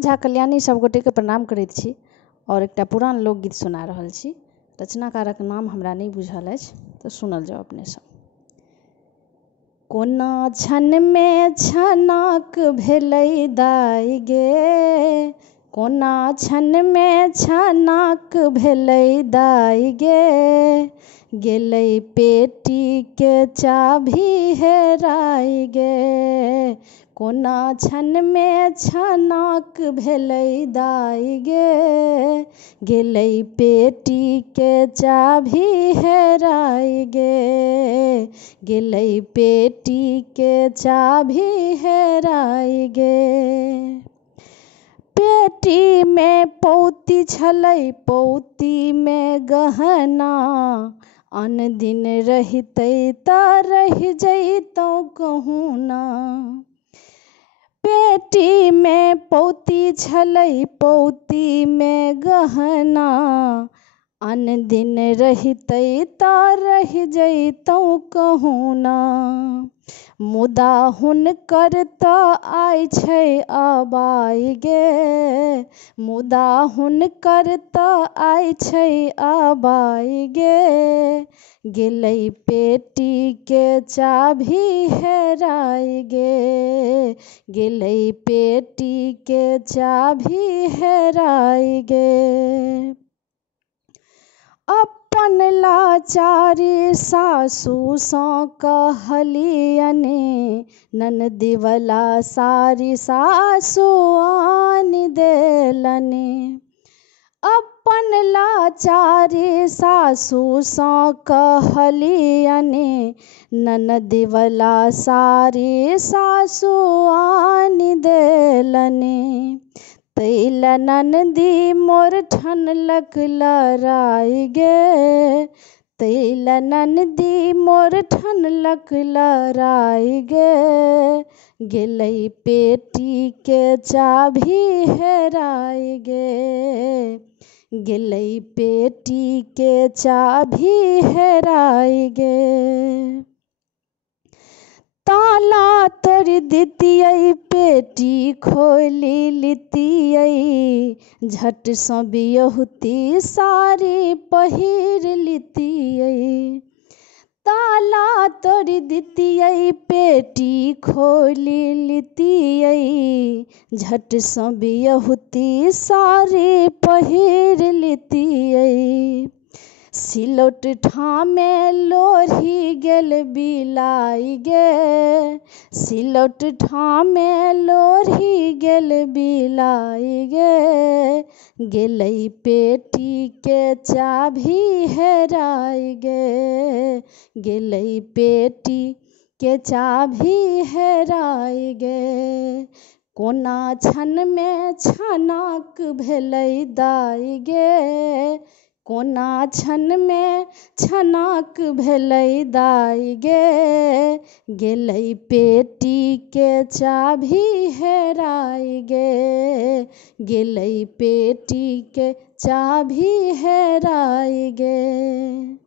झा कल्याणी सब गोटे के प्रणाम करैत छी और एकटा पुरान लोकगीत सुना रहल छी। रचनाकारक नाम हमरा नहीं बुझल अछि, तो सुनल जाओ अपने सब। कोना छन में छनक भेलै दाइ गे, कोना छन में छनक भेलै दाइ गे, गेलै पेटी के चाभी हेराइ गे। कोना छन में छनक भेलै दाइ गे, गेलै पेटी के चाभी हेराइ गे, गेलै पेटी के चाभी हेराइ गे। पेटी में पौती छलै, पौती में गहना, अन दिन रहितै तऽ रहि जइतौ कहुना। पेटी में पौती छलै, पौती में गहना, अन दिन रहितै तऽ रहि जइतौ कहुना। मुदा हुनकर तऽ आइ छै आबाइ गे, मुदा हुनकर तऽ आइ छै आबाइ गे, गेलै पेटी के चाभी हेराइ गे, गेलै पेटी के चाभी हेराइ गे। अपन लाचारी सासु सँ कहलियनि, ननदिवला साड़ी सासु आनि देलनि। अपन लाचारी सासु सँ कहलियनि, ननदिवला साड़ी सासु आनि देलनि। तैले ननदी मोर ठनलक लड़ाइ गे, तैले ननदी मोर ठनलक लड़ाइ गे, गेलै पेटी के चाभी हेराइ गे, गेलै पेटी के चाभी हेराइ गे। ताला तोड़ि दितियै पेटी खोलि लितियै, झट सँ बियहुती साड़ी पहिर लितियै। ताला तोड़ि दितियै पेटी खोलि लितियै, झट सँ बियहुती साड़ी पहिर लितियै। सिलौट ठामे लोढ़ी गेल बिलाई गे, सिलौट ठामे लोढ़ी गेल बिलाई गे, गेलै पेटी के चाभी हेराइ गे, गेलै पेटी के चाभी हेराइ गे। कोना छन में छनक भेलै दाइ गे, कोना छन में छनक भेलै दाइ गे, गेलै पेटी के चाभी हेराइ गे, गेलै पेटी के चाभी हेराइ गे।